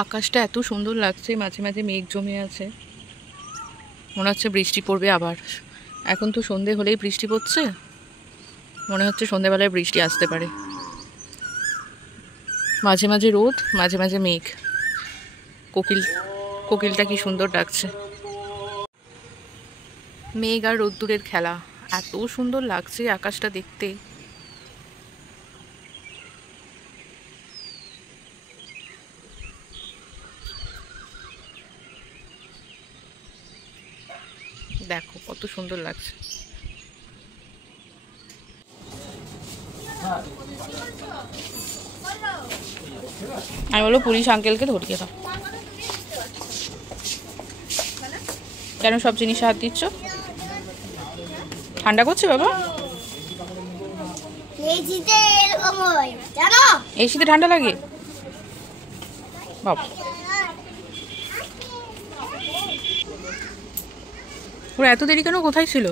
আকাশটা এত সুন্দর লাগছে, মাঝে মাঝে মেঘ জমে আছে, মনে হচ্ছে বৃষ্টি পড়বে আবার। এখন তো সন্ধে হলেই বৃষ্টি পড়ছে, মনে হচ্ছে সন্ধেবেলায় বৃষ্টি আসতে পারে। মাঝে মাঝে রোদ, মাঝে মাঝে মেঘ। কোকিলটা কি সুন্দর ডাকছে। মেঘ আর রোদ্দুরের খেলা, এত সুন্দর লাগছে আকাশটা দেখতে। দেখো কত সুন্দর লাগছে। আমি বলো পুলিশ আঙ্কেলকে ধরিয়ে দাও। কেন সব জিনিসে হাত দিচ্ছ? ঠান্ডা করছে বাবা? এই শীতে ঠান্ডা লাগে বাবা? ওরা এত দেরি কেন? কোথায় ছিল?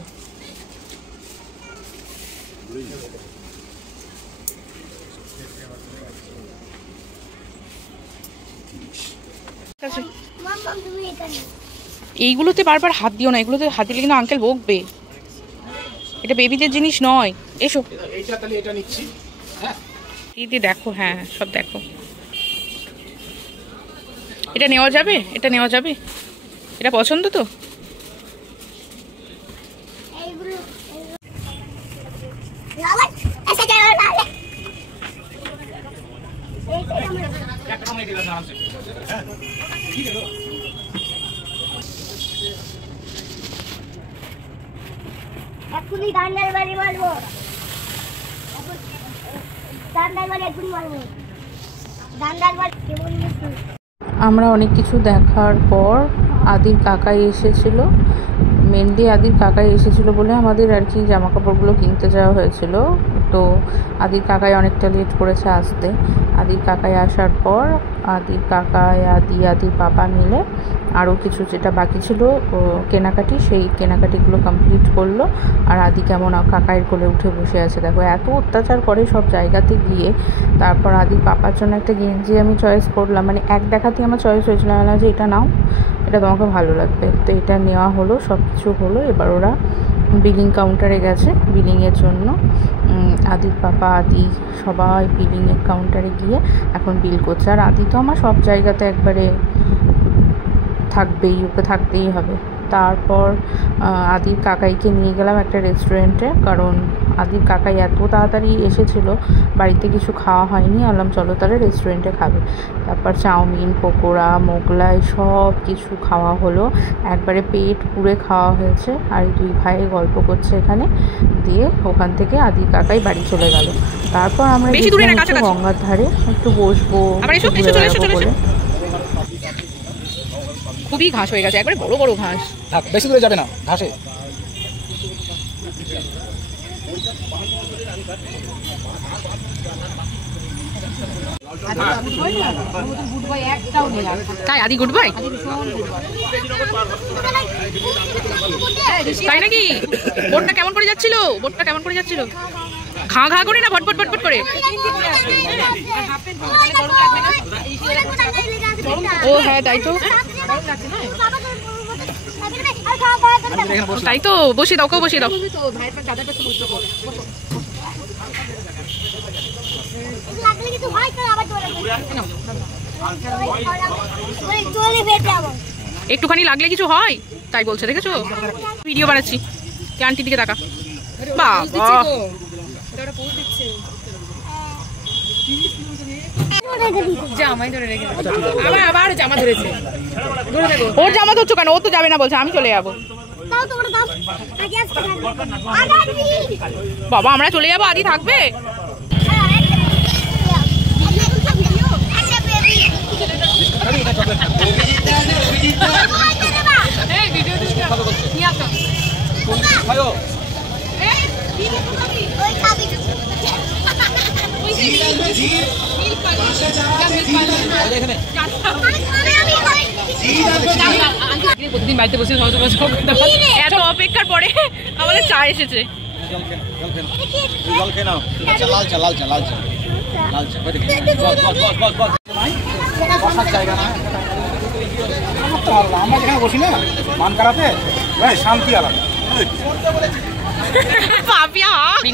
এইগুলোতে বারবার হাত দিও না, এগুলোতে হাত দিলে কিন্তু আঙ্কেল বকবে। এটা বেবিদের জিনিস নয়। এসো দিদি, দেখো। হ্যাঁ সব দেখো। এটা নেওয়া যাবে? এটা নেওয়া যাবে? এটা পছন্দ তো? আমরা অনেক কিছু দেখার পর আদির কাকাই এসেছিল। মেনলি আদির কাকাই এসেছিল বলে আমাদের আর কি জামা কাপড়গুলো কিনতে যাওয়া হয়েছিল। তো আদির কাকাই অনেকটা লেট করেছে আসতে। আদির কাকাই আসার পর আদির কাকাই আদির পাপা মিলে আরও কিছু যেটা বাকি ছিল কেনাকাটি, সেই কেনাকাটিগুলো কমপ্লিট করলো। আর আদি কেমন কাকাইয়ের কোলে উঠে বসে আছে দেখো, এত অত্যাচার করে সব জায়গাতে গিয়ে। তারপর আদির পাপার জন্য একটা গেঞ্জি আমি চয়েস করলাম, মানে এক দেখাতেই আমার চয়েস হয়েছিল না যে এটা নাও, এটা তোমাকে ভালো লাগবে। তো এটা নেওয়া হলো, সব কিছু হলো। এবার ওরা বিলিং কাউন্টারে গেছে বিলিংয়ের জন্য। আদির পাপা আদি সবাই বিলিংয়ের কাউন্টারে গিয়ে এখন বিল করছে। আর আদি তো আমার সব জায়গাতে একবারে থাকবেই, ওকে থাকতেই হবে। তারপর আদির কাকাইকে নিয়ে গেলাম একটা রেস্টুরেন্টে, কারণ আদির কাকাই এত তাড়াতাড়ি এসেছিল, বাড়িতে কিছু খাওয়া হয়নি। বললাম চলো তাহলে রেস্টুরেন্টে খাবে। তারপর চাউমিন, পকোড়া, মোগলাই সব কিছু খাওয়া হলো, একবারে পেট পুরে খাওয়া হয়েছে। আর এই দুই ভাই গল্প করছে এখানে। দিয়ে ওখান থেকে আদির কাকাই বাড়ি চলে গেল। তারপর আমরা গঙ্গার ধারে একটু বসবো বলে। খুবই ঘাস হয়ে গেছে, একবারে বড় বড় ঘাস। বেশি দূরে যাবে না ঘাসে। তাই আদি গুড বাই তাই নাকি? বোটটা কেমন করে যাচ্ছিল? বোটটা কেমন করে যাচ্ছিল? ঘা ঘা করে না ভটভট ভটভট করে? ও হ্যাঁ তাই তো, তাই তো। বসিয়ে দাও, কেউ বসিয়ে দাও। একটুখানি লাগলে কিছু হয় তাই বলছে, দেখেছো? ভিডিও বানাচ্ছি, আন্টির দিকে তাকা। বাবা জামাই ধরে রেখে আবার জামা ধরেছে। ওর জামা ধরছো কেন? ও তো যাবে না বলছে, আমি চলে যাবো। বাবা আমরা চলে যাবো, আদি থাকবে? প্রতিদিন বাড়িতে বসে এত অপেক্ষার পরে আমাদের চা এসেছে। বসার জায়গা না, আমরা যেখানে বসি না মান কারাতে শান্তি আলাদা।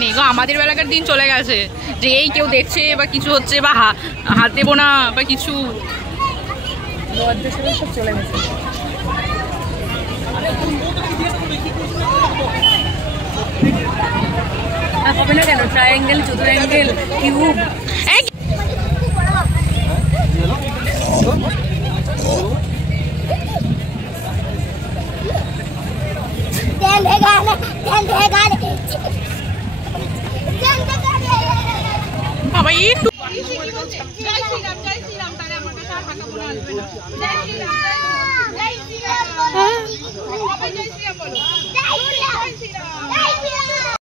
নেই গো, আমাদের বেলাকার দিন চলে গেছে যে এই কেউ দেখছে বা কিছু হচ্ছে বা হাত দেবো না বা কিছু, সব চলে গেছে। হবে না কেন, ট্রায়াঙ্গেল, চতুর্যাঙ্গেল, কিউব, বাবা একটু